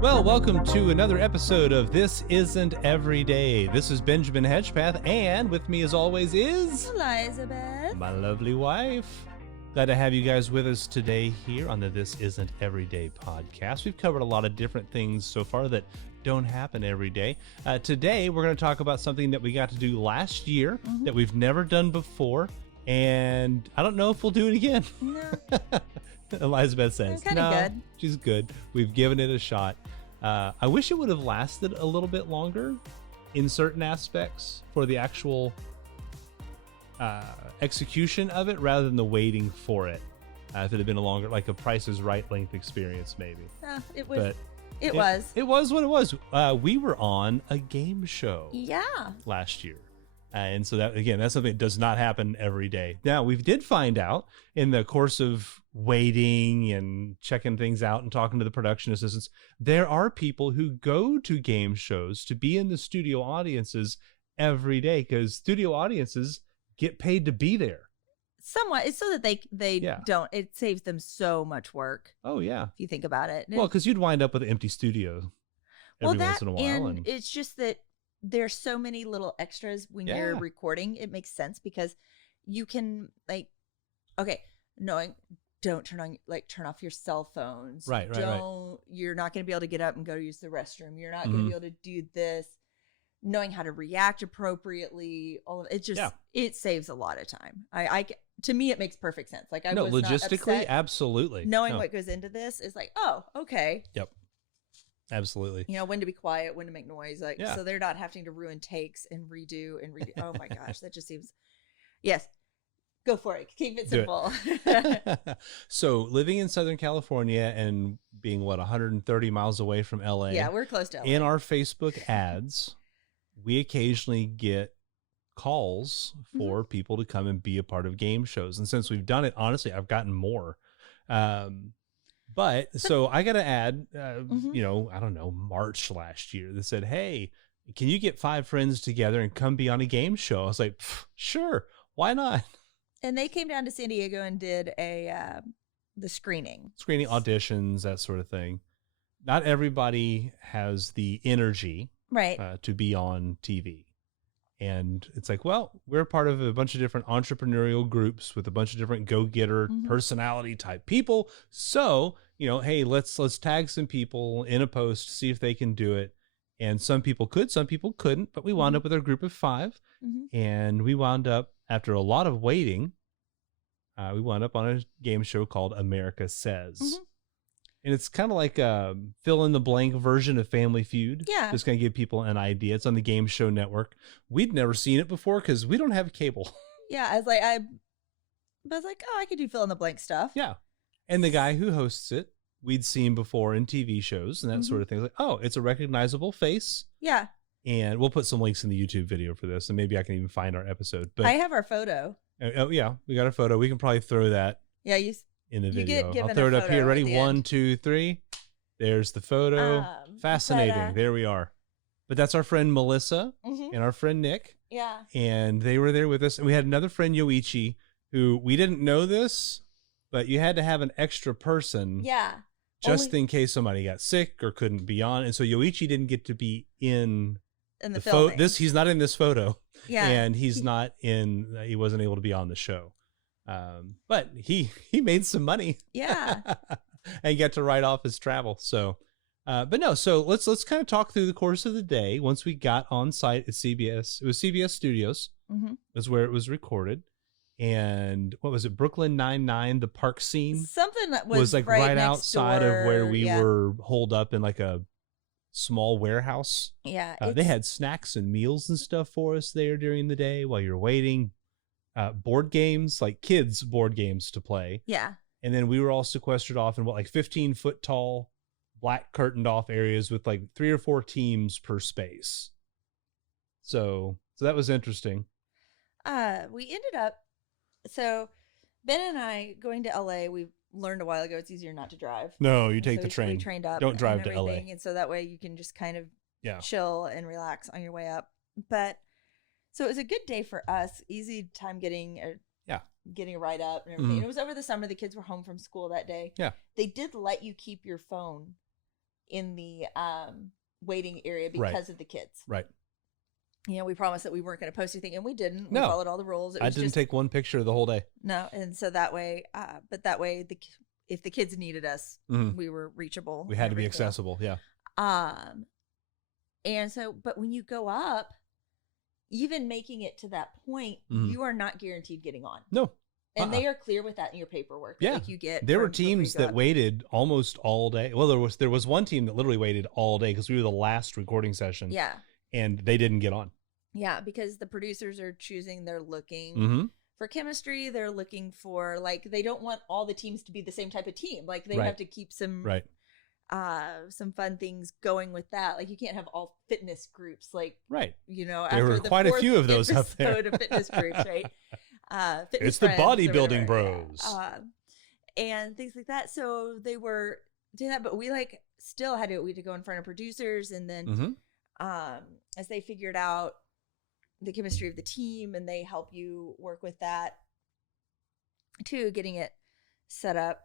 Well, welcome to another episode of This Isn't Every Day. This is Benjamin Hedgspeth, and with me as always is... Elizabeth. My lovely wife. Glad to have you guys with us today here on the This Isn't Every Day podcast. We've covered a lot of different things so far that don't happen every day. Today, we're going to talk about something that we got to do last year that we've never done before, and I don't know if we'll do it again. No. Elizabeth says, Kind of good. She's good. We've given it a shot. I wish it would have lasted a little bit longer in certain aspects for the actual execution of it rather than the waiting for it. If it had been a longer, like a Price is Right length experience, maybe. It was. But it was. It was what it was. We were on a game show last year. And so that, again, that's something that does not happen every day. Now, we did find out in the course of waiting and checking things out and talking to the production assistants, there are people who go to game shows to be in the studio audiences every day because studio audiences get paid to be there. Somewhat. It's so that they don't, it saves them so much work. Oh, yeah. If you think about it. Well, because you'd wind up with an empty studio every once in a while. And it's just that there's so many little extras when you're recording. It makes sense because you can don't turn off your cell phones. Right. You're not going to be able to get up and go use the restroom. You're not going to be able to do this. Knowing how to react appropriately, all of it just it saves a lot of time. To me, it makes perfect sense. Like I was logistically, not upset. Absolutely. What goes into this is like, oh, okay. Yep. Absolutely. You know, when to be quiet, when to make noise. So they're not having to ruin takes and redo. Oh my gosh, that just seems. Yes, go for it. Keep it simple. So living in Southern California and being 130 miles away from LA. Yeah, we're close to LA. In our Facebook ads, we occasionally get calls for people to come and be a part of game shows. And since we've done it, honestly, I've gotten more. But so I got to add, I don't know, March last year that said, hey, can you get 5 friends together and come be on a game show? I was like, sure, why not? And they came down to San Diego and did the screening auditions, that sort of thing. Not everybody has the energy to be on TV. And it's like, well, we're part of a bunch of different entrepreneurial groups with a bunch of different go-getter personality type people. So, hey, let's tag some people in a post, see if they can do it. And some people could, some people couldn't, but we wound up with our group of 5. And we wound up, after a lot of waiting, we wound up on a game show called America Says. And it's kind of like a fill-in-the-blank version of Family Feud. Yeah. Just going to give people an idea. It's on the Game Show Network. We'd never seen it before because we don't have cable. Yeah, I was like, oh, I could do fill-in-the-blank stuff. Yeah. And the guy who hosts it, we'd seen before in TV shows and that sort of thing. Like, oh, it's a recognizable face. Yeah. And we'll put some links in the YouTube video for this, and maybe I can even find our episode. But I have our photo. Oh, yeah. We got a photo. We can probably throw that. Yeah, in the video. I'll throw it up here. Ready? 1, 2, 3. There's the photo. Fascinating. There we are. But that's our friend Melissa and our friend Nick. Yeah. And they were there with us. And we had another friend, Yoichi, who we didn't know this, but you had to have an extra person. Yeah. Just in case somebody got sick or couldn't be on. And so Yoichi didn't get to be in the photo. He's not in this photo. Yeah. And he wasn't able to be on the show. But he made some money. Yeah. And got to write off his travel. So, but no, so let's kind of talk through the course of the day. Once we got on site at CBS, it was CBS Studios is where it was recorded. And what was it? Brooklyn Nine-Nine, the park scene. Something that was like right outside door. Of where we were holed up in like a small warehouse. Yeah. They had snacks and meals and stuff for us there during the day while you're waiting. Board games, like kids board games to play. Yeah. And then we were all sequestered off in 15-foot tall, black curtained off areas with like 3 or 4 teams per space. So that was interesting. We ended up, so Ben and I going to LA, we learned a while ago it's easier not to drive. No, you take the train. We trained up. Don't drive to LA. And so that way you can just kind of chill and relax on your way up. But so it was a good day for us. Easy time getting getting a ride up and everything. And it was over the summer. The kids were home from school that day. Yeah. They did let you keep your phone in the waiting area because of the kids. Right. You know, we promised that we weren't going to post anything, and we didn't. We followed all the rules. I didn't take one picture the whole day. No, and so that way, if the kids needed us, we were reachable. We had to be accessible, yeah. And so, but when you go up, even making it to that point, you are not guaranteed getting on. No. And they are clear with that in your paperwork. Yeah. Like you get. There were teams that waited almost all day. Well, there was one team that literally waited all day because we were the last recording session. Yeah. And they didn't get on. Yeah, because the producers are choosing, they're looking for chemistry. They're looking for, like, they don't want all the teams to be the same type of team. Like, they have to keep some fun things going with that. Like, you can't have all fitness groups. Like, you know, there were quite a few of those up there. Of fitness groups, right? It's the bodybuilding bros. And things like that. So they were doing that, but we still had to go in front of producers, and then as they figured out the chemistry of the team, and they help you work with that too, getting it set up.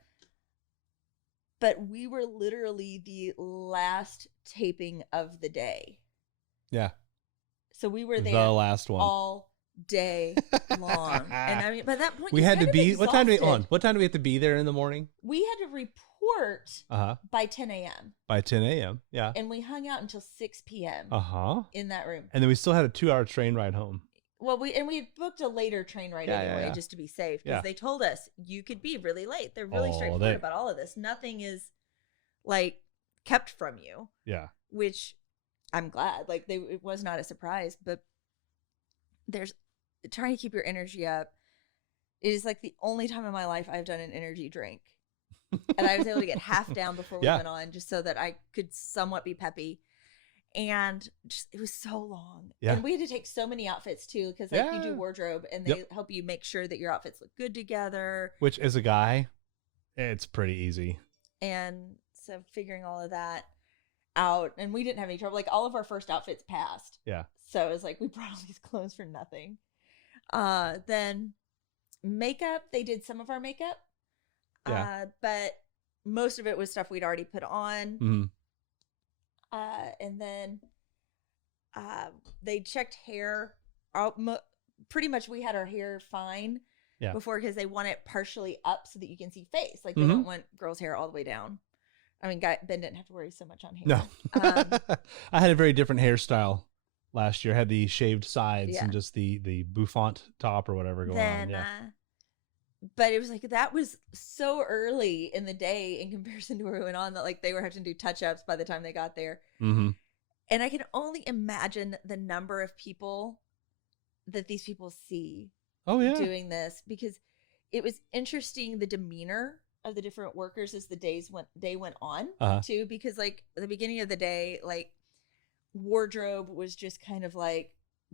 But we were literally the last taping of the day. Yeah. So we were there the last one all day long. And I mean, by that point, we had to be, what time do we on? What time do we have to be there in the morning? We had to report by 10 a.m. By 10 a.m. Yeah. And we hung out until 6 p.m. in that room. And then we still had a 2-hour train ride home. Well, we had booked a later train ride anyway, just to be safe, because they told us you could be really late. They're really straightforward about all of this. Nothing is kept from you. Yeah. Which I'm glad. It was not a surprise, but there's trying to keep your energy up. It is the only time in my life I've done an energy drink. And I was able to get half down before we went on, just so that I could somewhat be peppy. And it was so long. Yeah. And we had to take so many outfits too, because you do wardrobe, and they help you make sure that your outfits look good together. Which, as a guy, it's pretty easy. And so figuring all of that out, and we didn't have any trouble. All of our first outfits passed. Yeah. So it was we brought all these clothes for nothing. Then makeup, they did some of our makeup. Yeah. But most of it was stuff we'd already put on. And then they checked hair. Pretty much we had our hair fine before, because they want it partially up so that you can see face. They don't want girls' hair all the way down. I mean, Ben didn't have to worry so much on hair. No. I had a very different hairstyle last year. I had the shaved sides and just the bouffant top or whatever going on. Yeah. But it was that was so early in the day in comparison to where we went on, that they were having to do touch-ups by the time they got there. And I can only imagine the number of people that these people see doing this, because it was interesting, the demeanor of the different workers as the day went on too, because at the beginning of the day, wardrobe was just kind of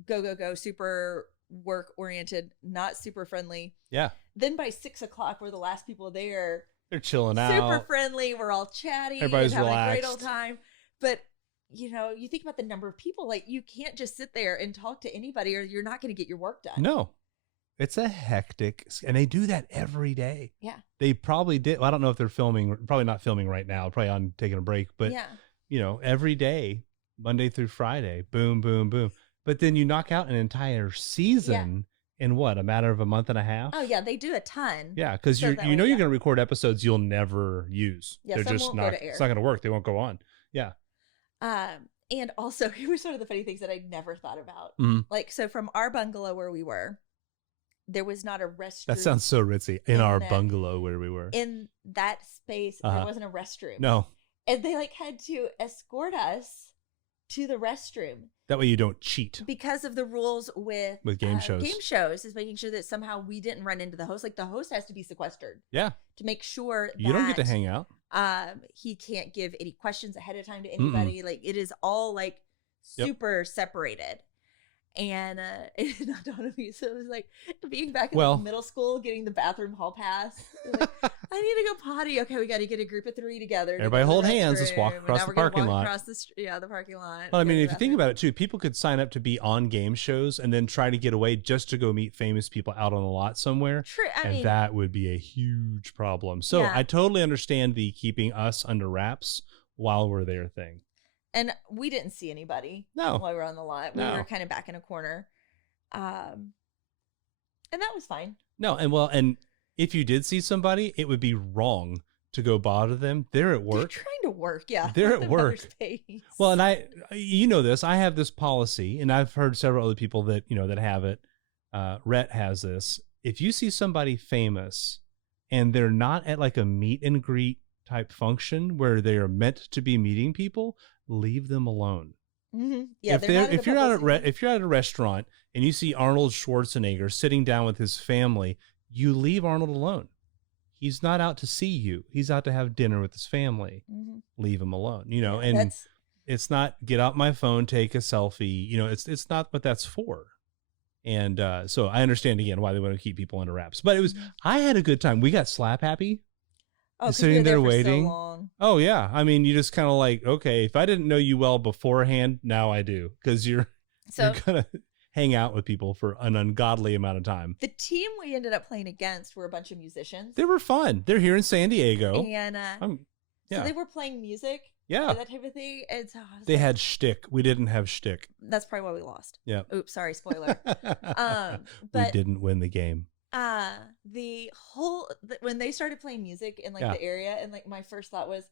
go, super work oriented, not super friendly. Yeah. Then by 6 o'clock, we're the last people there. They're chilling out. Super friendly. We're all chatty. Everybody's having relaxed. a great old time. But you think about the number of people. You can't just sit there and talk to anybody, or you're not going to get your work done. No. It's a hectic, and they do that every day. Yeah. They probably did. Well, I don't know if they're filming, probably not filming right now, probably on taking a break, but every day, Monday through Friday, boom, boom, boom. But then you knock out an entire season in what, a matter of a month and a half? Oh yeah, they do a ton. Yeah, because you're going to record episodes you'll never use. Yeah, they're just not. It's not going to work. They won't go on. Yeah. And also, here was one of the funny things that I never thought about. So from our bungalow where we were, there was not a restroom. That sounds so ritzy. In our bungalow where we were. In that space, there wasn't a restroom. No. And they had to escort us to the restroom. That way you don't cheat. Because of the rules with game shows. Game shows is making sure that somehow we didn't run into the host. The host has to be sequestered. Yeah. To make sure that you don't get to hang out. He can't give any questions ahead of time to anybody. It is all super separated. And it dawned on me. So it was like being back in like middle school, getting the bathroom hall pass. Like, I need to go potty. Okay, we got to get a group of 3 together. Everybody hold hands. Let's walk across the parking lot. The parking lot. Well, I mean, if you think about it too, people could sign up to be on game shows and then try to get away just to go meet famous people out on the lot somewhere. True. And that would be a huge problem. So I totally understand the keeping us under wraps while we're there thing. And we didn't see anybody while we were on the lot. We were kind of back in a corner. And that was fine. No, and if you did see somebody, it would be wrong to go bother them. They're at work. They're trying to work, yeah. They're at work. Well, and you know this, I have this policy, and I've heard several other people that, that have it. Rhett has this. If you see somebody famous and they're not at like a meet and greet type function where they are meant to be meeting people, leave them alone. Mm-hmm. Yeah, if you're at a restaurant and you see Arnold Schwarzenegger sitting down with his family, you leave Arnold alone. He's not out to see you. He's out to have dinner with his family. Mm-hmm. Leave him alone. And it's not get out my phone, take a selfie. It's not what that's for. And so I understand again why they want to keep people under wraps. But I had a good time. We got slap happy. Oh, sitting there waiting. So long. Oh yeah, I mean, you just kind of like, okay, if I didn't know you well beforehand, now I do, because you're gonna hang out with people for an ungodly amount of time. The team we ended up playing against were a bunch of musicians. They were fun. They're here in San Diego, and so they were playing music, that type of thing. And so they had shtick. We didn't have shtick. That's probably why we lost. Yeah. Oops, sorry, spoiler. But we didn't win the game. When they started playing music in like the area, and like my first thought was,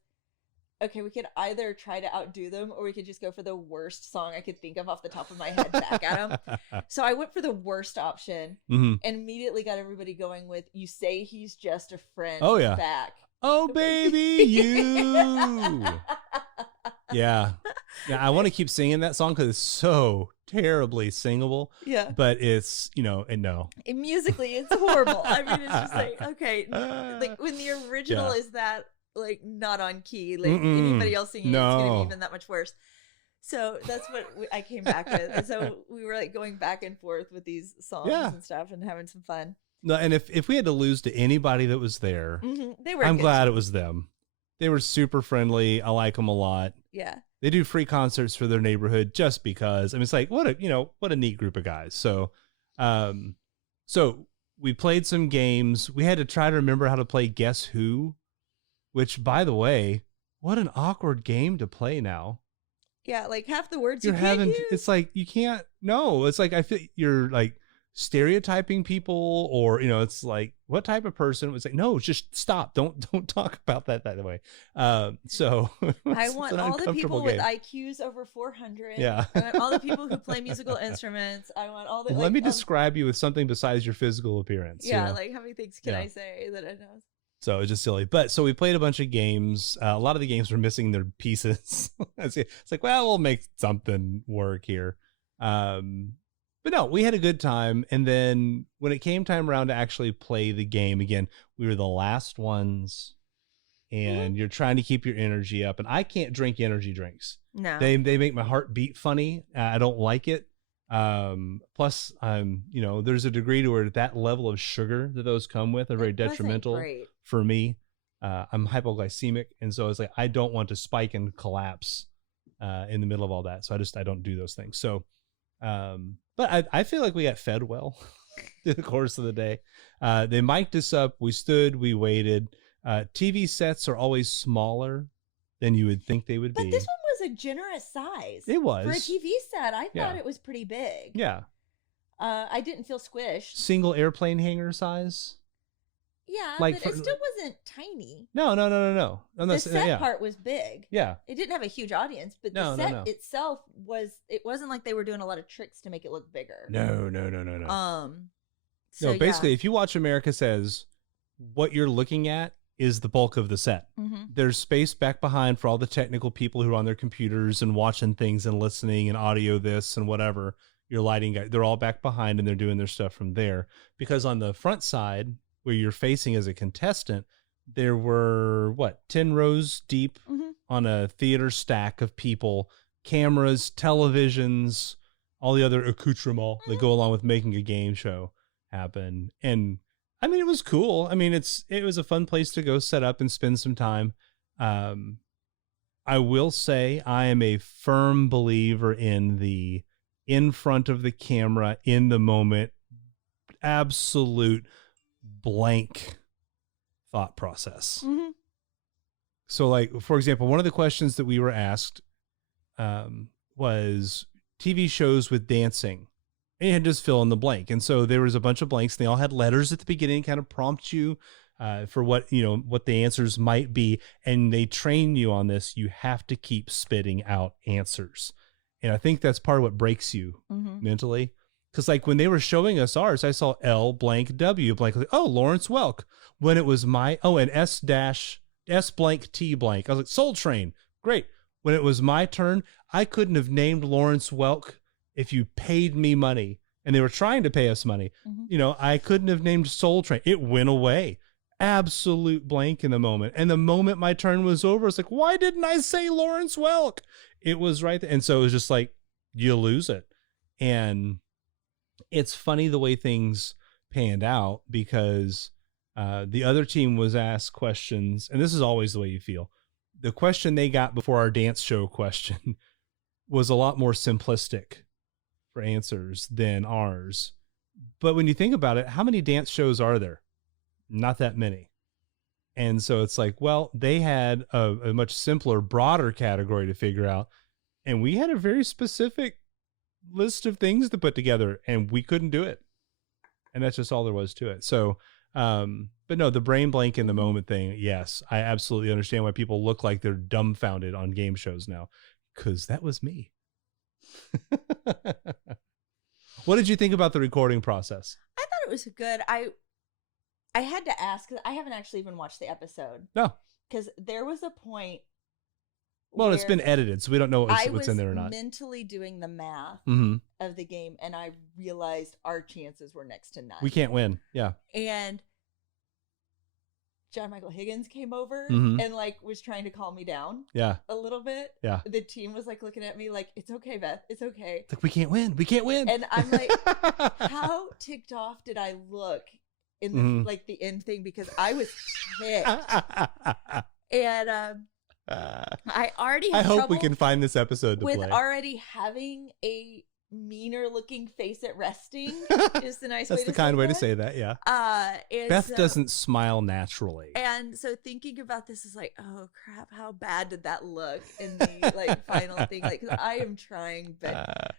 okay, we could either try to outdo them or we could just go for the worst song I could think of off the top of my head back at them. So I went for the worst option and immediately got everybody going with "You Say He's Just a Friend." Oh yeah, back. Oh baby, you. Yeah. I want to keep singing that song because it's so terribly singable. Yeah. But it's, no. And musically, it's horrible. I mean, it's just like, okay. Like when the original is that, like, not on key, like anybody else singing, it's going to be even that much worse. So that's what I came back with. And so we were like going back and forth with these songs and stuff and having some fun. No, and if we had to lose to anybody that was there, I'm glad it was them. They were super friendly. I like them a lot. Yeah. They do free concerts for their neighborhood just because. I mean, it's like, what a neat group of guys. So, so we played some games. We had to try to remember how to play Guess Who, which, by the way, what an awkward game to play now. Yeah, like half the words you can't use. It's like you can't. No, it's like I feel you're like stereotyping people, or it's like, what type of person was like, no, just stop, don't talk about that way. So I want all the people with IQs over 400. Yeah. I want all the people who play musical instruments. I want all the let me describe you with something besides your physical appearance. Yeah, like how many things can I say that I know? So it's just silly. But so we played a bunch of games. A lot of the games were missing their pieces. It's like, well, we'll make something work here. But no, we had a good time. And then when it came time around to actually play the game again, we were the last ones, and you're trying to keep your energy up. And I can't drink energy drinks. No, they make my heart beat funny. I don't like it. Plus there's a degree to where that level of sugar that those come with are very detrimental for me. I'm hypoglycemic. And so it's like, I don't want to spike and collapse, in the middle of all that. So I don't do those things. So, but I feel like we got fed well through the course of the day. They mic'd us up. We stood, we waited. TV sets are always smaller than you would think they would be. But this one was a generous size. It was. For a TV set, I thought it was pretty big. Yeah. I didn't feel squished. Single airplane hangar size? Yeah, like but it still wasn't tiny. No. The set part was big. Yeah. It didn't have a huge audience, but the set itself it wasn't like they were doing a lot of tricks to make it look bigger. No. So, basically, if you watch America Says, what you're looking at is the bulk of the set. Mm-hmm. There's space back behind for all the technical people who are on their computers and watching things and listening and audio this and whatever. Your lighting guy, they're all back behind and they're doing their stuff from there. Because on the front side, where you're facing as a contestant, there were 10 rows deep on a theater stack of people, cameras, televisions, all the other accoutrements that go along with making a game show happen. And I mean, it was cool. I mean, it was a fun place to go set up and spend some time. I will say I am a firm believer in front of the camera, in the moment, absolute blank thought process. Mm-hmm. So, like, for example, one of the questions that we were asked was TV shows with dancing. And you had to just fill in the blank. And so there was a bunch of blanks. They all had letters at the beginning, kind of prompt you for what the answers might be. And they train you on this. You have to keep spitting out answers. And I think that's part of what breaks you mentally. Because like when they were showing us ours, I saw L blank W blank. Like, oh, Lawrence Welk. When it was and S blank T blank. I was like, Soul Train. Great. When it was my turn, I couldn't have named Lawrence Welk if you paid me money. And they were trying to pay us money. Mm-hmm. I couldn't have named Soul Train. It went away. Absolute blank in the moment. And the moment my turn was over, it's like, why didn't I say Lawrence Welk? It was right there. And so it was just like, you lose it. And it's funny the way things panned out, because the other team was asked questions, and this is always the way you feel. The question they got before our dance show question was a lot more simplistic for answers than ours. But when you think about it, how many dance shows are there? Not that many. And so it's like, well, they had a much simpler, broader category to figure out. And we had a very specific list of things to put together, and we couldn't do it. And that's just all there was to it. So, but no, the brain blank in the moment thing. Yes, I absolutely understand why people look like they're dumbfounded on game shows now, because that was me. What did you think about the recording process? I thought it was good. I had to ask, because I haven't actually even watched the episode. No. Because there was a point. Well, it's been edited, so we don't know what's in there or not. I was mentally doing the math of the game, and I realized our chances were next to none. We can't win. Yeah. And John Michael Higgins came over and like was trying to calm me down. Yeah. A little bit. Yeah. The team was like looking at me like, it's okay, Beth. It's okay. It's like, we can't win. We can't win. And I'm like, how ticked off did I look in the like the end thing, because I was ticked. And I already I hope we can find this episode to with play. Already having a meaner looking face at resting is the nice way to say that. That's the kind way to say that, yeah. Beth doesn't smile naturally. And so thinking about this is like, oh crap, how bad did that look in the like final thing? Like, 'cause I am trying, but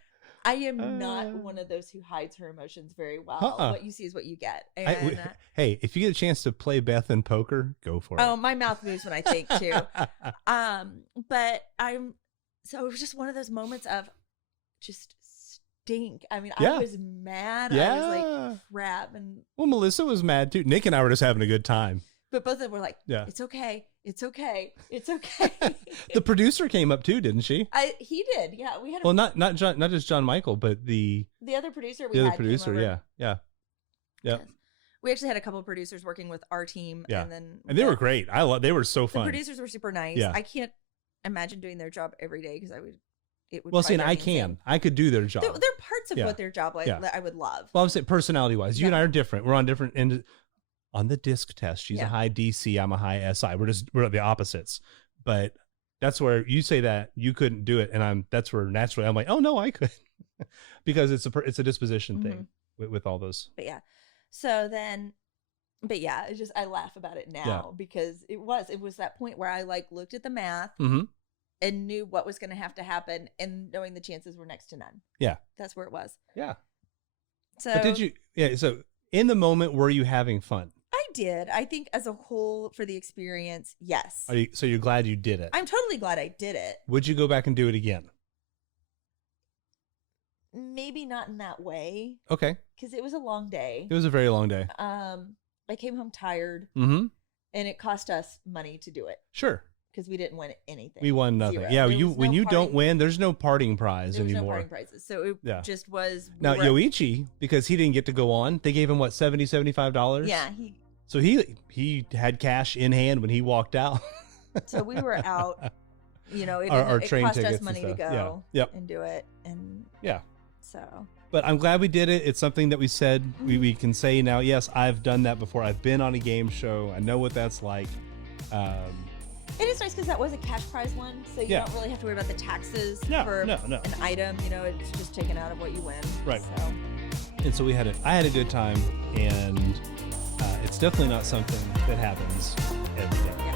I am not one of those who hides her emotions very well. What you see is what you get. And hey, if you get a chance to play Beth in poker, go for it. Oh, my mouth moves when I think too. But so it was just one of those moments of just stink. I mean, I was mad. Yeah. I was like, crap. And well, Melissa was mad too. Nick and I were just having a good time. But both of them were like, it's okay. It's okay. It's okay. The producer came up too, didn't she? He did. Yeah. We had not just John Michael, but the other producer yeah. We actually had a couple of producers working with our team. Yeah. And they were great. They were so fun. The producers were super nice. Yeah. I can't imagine doing their job every day, because it would. Well, see, and I can. I could do their job. There are parts of what their job I would love. Well, I'm saying personality-wise, you and I are different. We're on different ends. On the disc test, she's a high DC, I'm a high SI. We're the opposites. But that's where you say that you couldn't do it, and that's where naturally I'm like, oh no, I could, because it's a disposition thing with all those. But yeah, it's just I laugh about it now because it was that point where I like looked at the math and knew what was going to have to happen, and knowing the chances were next to none. Yeah, that's where it was. Yeah. So but did you? Yeah. So in the moment, were you having fun? I did. I think as a whole for the experience, yes. So you're glad you did it? I'm totally glad I did it. Would you go back and do it again? Maybe not in that way. Okay. Because it was a long day. It was a very long day. I came home tired. And it cost us money to do it. Sure. Because we didn't win anything. We won nothing. 0. Yeah, when you don't win, there's no parting prize anymore. There's no parting prizes. So it just was. Now, Yoichi, because he didn't get to go on, they gave him, what, $70, $75? Yeah. So he had cash in hand when he walked out. So we were out, our it train cost tickets us money to go and do it. And So, but I'm glad we did it. It's something that we said we can say now. Yes, I've done that before. I've been on a game show. I know what that's like. It is nice because that was a cash prize one, so you don't really have to worry about the taxes for an item. You know, it's just taken out of what you win. Right. So. And so I had a good time, and it's definitely not something that happens every day. Yeah.